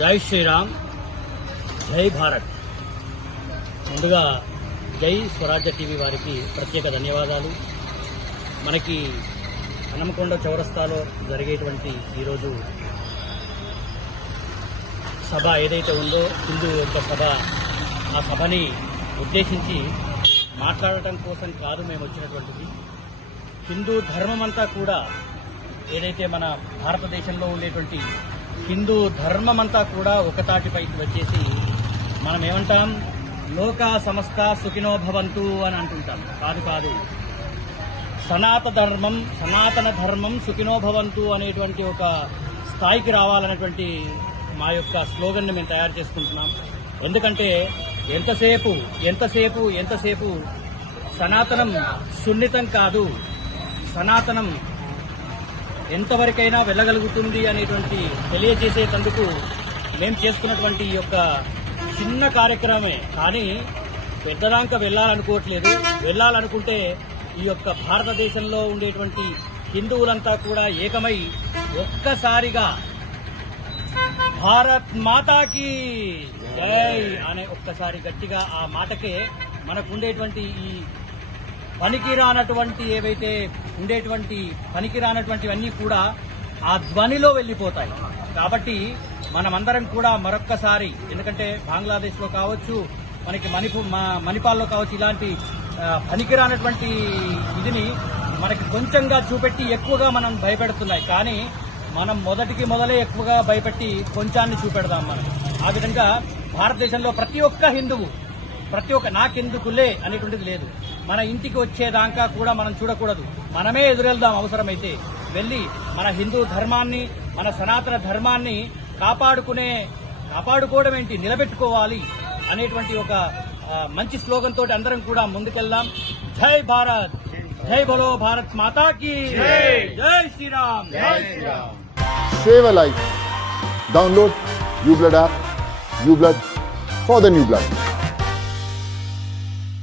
జై శ్రీరామ్, జై భారత్. ముందుగా జై స్వరాజ్య టీవీ వారికి ప్రత్యేక ధన్యవాదాలు. మనకి హనుమకొండ చౌరస్తాలో జరిగేటువంటి ఈరోజు సభ ఏదైతే ఉందో హిందూ యొక్క సభ, ఆ సభని ఉద్దేశించి మాట్లాడటం కోసం కాదు మేము వచ్చినటువంటిది. హిందూ ధర్మం అంతా కూడా ఏదైతే మన భారతదేశంలో ఉండేటువంటి హిందూ ధర్మం అంతా కూడా ఒకతాటిపైకి వచ్చేసి మనం ఏమంటాం, లోకా సమస్త సుఖినో భవంతు అని అంటుంటాం. కాదు, సనాతన ధర్మం సుఖినో భవంతు అనేటువంటి ఒక స్థాయికి రావాలనేటువంటి మా యొక్క స్లోగన్ని మేము తయారు చేసుకుంటున్నాం. ఎందుకంటే ఎంతసేపు సనాతనం సున్నితం కాదు, సనాతనం ఎంతవరకైనా వెళ్ళగలుగుతుంది అనేటువంటి తెలియజేసేటందుకు మేము చేస్తున్నటువంటి ఈ యొక్క చిన్న కార్యక్రమమే. కానీ పెద్దదాకా వెళ్ళాలనుకోవట్లేదు. వెళ్ళాలనుకుంటే ఈ యొక్క భారతదేశంలో ఉండేటువంటి హిందువులంతా కూడా ఏకమై ఒక్కసారిగా భారత్ మాతాకి జై అనే ఒక్కసారి గట్టిగా ఆ మాటకే మనకుండేటువంటి ఈ పనికిరానటువంటి ఏవైతే ఉండేటువంటి పనికిరానటువంటివన్నీ కూడా ఆ ధ్వనిలో వెళ్ళిపోతాయి. కాబట్టి మనమందరం కూడా మరొక్కసారి, ఎందుకంటే బంగ్లాదేశ్లో కావచ్చు, మనకి మణిపాల్లో కావచ్చు, ఇలాంటి పనికిరానటువంటి ఇదిని మనకి కొంచెంగా చూపెట్టి ఎక్కువగా మనం భయపెడుతున్నాయి. కానీ మనం మొదలే ఎక్కువగా భయపెట్టి కొంచాన్ని చూపెడదాం. మనం ఆ విధంగా భారతదేశంలో ప్రతి ఒక్క హిందువు నాకెందుకులే అనేటువంటిది లేదు. మన ఇంటికి వచ్చేదాకా కూడా మనం చూడకూడదు. మనమే ఎదురెళ్దాం. అవసరమైతే వెళ్లి మన హిందూ ధర్మాన్ని, మన సనాతన ధర్మాన్ని కాపాడుకోవడం ఏంటి, నిలబెట్టుకోవాలి అనేటువంటి ఒక మంచి స్లోగన్ తోటి అందరం కూడా ముందుకెళ్దాం. జై భారత్, జై బలో భారత్ మాతాకి జై Sriram. Save a life. Download uBlood app. uBlood for the new blood.